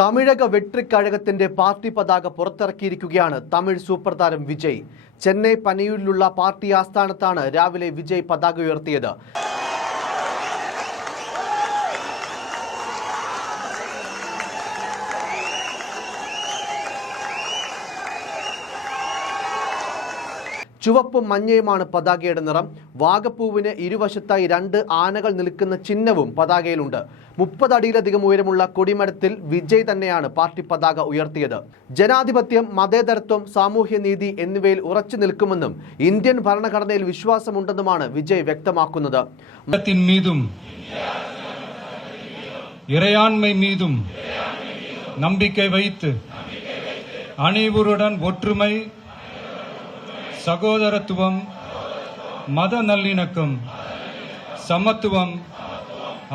Tamilaga വെട്രിക്കഴകത്തിന്റെ party പതാക പുറത്തിറക്കിയിരിക്കുകയാണ് Tamil super താരം വിജയ്. ചെന്നൈ പനയൂരിലുള്ള പാർട്ടി ആസ്ഥാനത്താണ് രാവിലെ വിജയ് പതാക ഉയർത്തിയത്. ചുവപ്പും മഞ്ഞയുമാണ് പതാകയുടെ നിറം വാഗപ്പൂവിന് ഇരുവശത്തായി രണ്ട് ആനകൾ നിൽക്കുന്ന ചിഹ്നവും പതാകയിലുണ്ട് മുപ്പത് അടിയിലധികം ഉയരമുള്ള കൊടിമരത്തിൽ വിജയ് തന്നെയാണ് പാർട്ടി പതാക ഉയർത്തിയത് ജനാധിപത്യം മതേതരത്വം സാമൂഹ്യനീതി എന്നിവയിൽ ഉറച്ചു നിൽക്കുമെന്നും ഇന്ത്യൻ ഭരണഘടനയിൽ വിശ്വാസമുണ്ടെന്നുമാണ് വിജയ് വ്യക്തമാക്കുന്നത് மதத்தின் மீதும் இறையாண்மை மீதும் நம்பிக்கை வைத்து அனைவருடன் ஒற்றுமை சகோதரத்துவம் மத நல்லிணக்கம் சமத்துவம்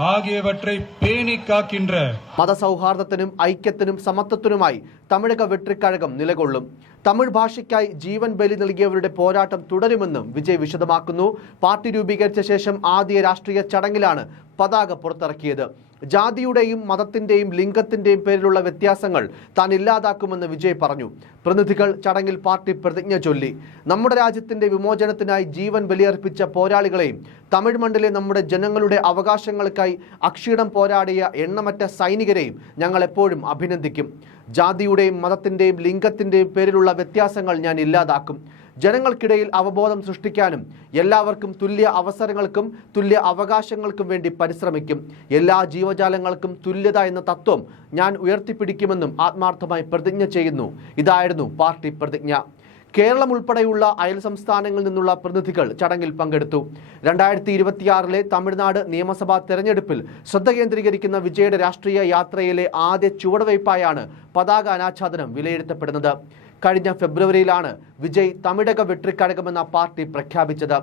ஆகியவற்றை பேணி காக்கின்ற മതസൗഹാർദ്ദത്തിനും ഐക്യത്തിനും സമത്വത്തിനുമായി തമിഴക വെട്രിക്കഴകം നിലകൊള്ളും തമിഴ് ഭാഷയ്ക്കായി ജീവൻ ബലി നൽകിയവരുടെ പോരാട്ടം തുടരുമെന്നും വിജയ് വിശദമാക്കുന്നു പാർട്ടി രൂപീകരിച്ച ശേഷം ആദ്യ രാഷ്ട്രീയ ചടങ്ങിലാണ് പതാക പുറത്തിറക്കിയത് ജാതിയുടെയും മതത്തിന്റെയും ലിംഗത്തിന്റെയും പേരിലുള്ള വ്യത്യാസങ്ങൾ താൻ ഇല്ലാതാക്കുമെന്ന് വിജയ് പറഞ്ഞു. പ്രതിനിധികൾ ചടങ്ങിൽ പാർട്ടി പ്രതിജ്ഞ ചൊല്ലി. നമ്മുടെ രാജ്യത്തിന്റെ വിമോചനത്തിനായി ജീവൻ ബലിയർപ്പിച്ച പോരാളികളെയും തമിഴ് മണ്ണിലെ നമ്മുടെ ജനങ്ങളുടെ അവകാശങ്ങൾക്കായി അക്ഷീണം പോരാടിയ എണ്ണമറ്റ സൈനികരെയും ഞങ്ങൾ എപ്പോഴും അഭിനന്ദിക്കും. ജാതിയുടെയും മതത്തിന്റെയും ലിംഗത്തിന്റെയും പേരിലുള്ള വ്യത്യാസങ്ങൾ ഞാൻ ഇല്ലാതാക്കും. ജനങ്ങൾക്കിടയിൽ അവബോധം സൃഷ്ടിക്കാനും എല്ലാവർക്കും തുല്യ അവസരങ്ങൾക്കും തുല്യ അവകാശങ്ങൾക്കും വേണ്ടി പരിശ്രമിക്കും. എല്ലാ ജീവജാലങ്ങൾക്കും തുല്യത എന്ന തത്വം ഞാൻ ഉയർത്തിപ്പിടിക്കുമെന്നും ആത്മാർത്ഥമായി പ്രതിജ്ഞ ചെയ്യുന്നു. ഇതായിരുന്നു പാർട്ടി പ്രതിജ്ഞ. കേരളം ഉൾപ്പെടെയുള്ള അയൽ സംസ്ഥാനങ്ങളിൽ നിന്നുള്ള പ്രതിനിധികൾ ചടങ്ങിൽ പങ്കെടുത്തു. രണ്ടായിരത്തി ഇരുപത്തിയാറിലെ തമിഴ്നാട് നിയമസഭാ തെരഞ്ഞെടുപ്പിൽ ശ്രദ്ധ കേന്ദ്രീകരിക്കുന്ന വിജയുടെ രാഷ്ട്രീയ യാത്രയിലെ ആദ്യ ചുവടുവയ്പായാണ് പതാക അനാച്ഛാദനം വിലയിരുത്തപ്പെടുന്നത്. കഴിഞ്ഞ ഫെബ്രുവരിയിലാണ് വിജയ് തമിഴക വെട്രിക്കഴകമെന്ന പാർട്ടി പ്രഖ്യാപിച്ചത്.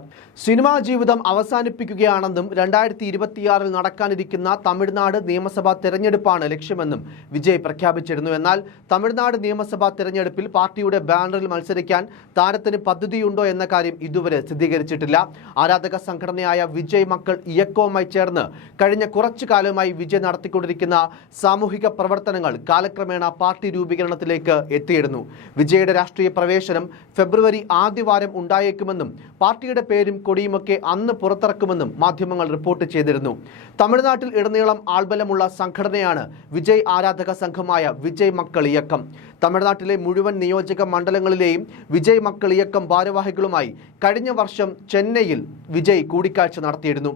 സിനിമാ ജീവിതം അവസാനിപ്പിക്കുകയാണെന്നും രണ്ടായിരത്തി ഇരുപത്തിയാറിൽ നടക്കാനിരിക്കുന്ന തമിഴ്നാട് നിയമസഭാ തെരഞ്ഞെടുപ്പാണ് ലക്ഷ്യമെന്നും വിജയ് പ്രഖ്യാപിച്ചിരുന്നു. എന്നാൽ തമിഴ്നാട് നിയമസഭാ തെരഞ്ഞെടുപ്പിൽ പാർട്ടിയുടെ ബാനറിൽ മത്സരിക്കാൻ താരത്തിന് പദ്ധതിയുണ്ടോ എന്ന കാര്യം ഇതുവരെ സ്ഥിരീകരിച്ചിട്ടില്ല. ആരാധക സംഘടനയായ വിജയ് മക്കൾ ഇയക്കവുമായി ചേർന്ന് കഴിഞ്ഞ കുറച്ചു കാലമായി വിജയ് നടത്തിക്കൊണ്ടിരിക്കുന്ന സാമൂഹിക പ്രവർത്തനങ്ങൾ കാലക്രമേണ പാർട്ടി രൂപീകരണത്തിലേക്ക് എത്തിയിരുന്നു. വിജയുടെ രാഷ്ട്രീയ പ്രവേശനം ഫെബ്രുവരി ആദ്യവാരം ഉണ്ടായേക്കുമെന്നും പാർട്ടിയുടെ പേരും കൊടിയുമൊക്കെ അന്ന് പുറത്തിറക്കുമെന്നും മാധ്യമങ്ങൾ റിപ്പോർട്ട് ചെയ്തിരുന്നു. തമിഴ്നാട്ടിൽ ഇടനീളം ആൾബലമുള്ള സംഘടനയാണ് വിജയ് ആരാധക സംഘമായ വിജയ് മക്കൾ ഇയക്കം. തമിഴ്നാട്ടിലെ മുഴുവൻ നിയോജക മണ്ഡലങ്ങളിലെയും വിജയ് മക്കൾ ഇയക്കം ഭാരവാഹികളുമായി കഴിഞ്ഞ വർഷം ചെന്നൈയിൽ വിജയ് കൂടിക്കാഴ്ച നടത്തിയിരുന്നു.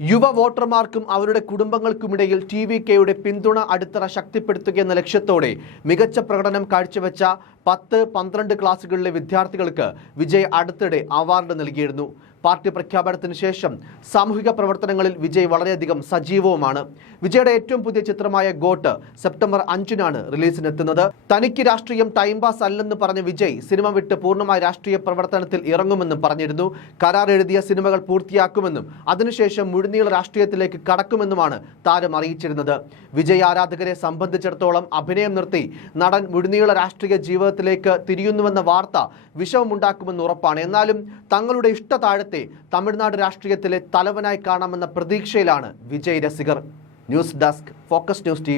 യുവ വോട്ടർമാർക്കും അവരുടെ കുടുംബങ്ങൾക്കുമിടയിൽ ടി വി കെയുടെ പിന്തുണ അടിത്തറ ശക്തിപ്പെടുത്തുക എന്ന ലക്ഷ്യത്തോടെ മികച്ച പ്രകടനം കാഴ്ചവെച്ച പത്ത് പന്ത്രണ്ട് ക്ലാസുകളിലെ വിദ്യാർത്ഥികൾക്ക് വിജയ് അടുത്തിടെ അവാർഡ് നൽകിയിരുന്നു. പാർട്ടി പ്രഖ്യാപനത്തിന് ശേഷം സാമൂഹിക പ്രവർത്തനങ്ങളിൽ വിജയ് വളരെയധികം സജീവവുമാണ്. വിജയുടെ ഏറ്റവും പുതിയ ചിത്രമായ ഗോട്ട് സെപ്റ്റംബർ അഞ്ചിനാണ് റിലീസിനെത്തുന്നത്. തനിക്ക് രാഷ്ട്രീയം ടൈം പാസ് അല്ലെന്ന് പറഞ്ഞ വിജയ് സിനിമ വിട്ട് പൂർണമായ രാഷ്ട്രീയ പ്രവർത്തനത്തിൽ ഇറങ്ങുമെന്നും പറഞ്ഞിരുന്നു. കരാർ എഴുതിയ സിനിമകൾ പൂർത്തിയാക്കുമെന്നും അതിനുശേഷം മുഴുനീള രാഷ്ട്രീയത്തിലേക്ക് കടക്കുമെന്നുമാണ് താരം അറിയിച്ചിരുന്നത്. വിജയ് ആരാധകരെ സംബന്ധിച്ചിടത്തോളം അഭിനയം നിർത്തി നടൻ മുഴുനീള രാഷ്ട്രീയ ജീവിതത്തിലേക്ക് തിരിയുന്നുവെന്ന വാർത്ത വിഷമമുണ്ടാക്കുമെന്ന് ഉറപ്പാണ്. എന്നാലും തങ്ങളുടെ ഇഷ്ട തമിഴ്നാട് രാഷ്ട്രീയത്തിലെ തലവനായി കാണാമെന്ന പ്രതീക്ഷയിലാണ് Vijay Rasikar. News desk focus news T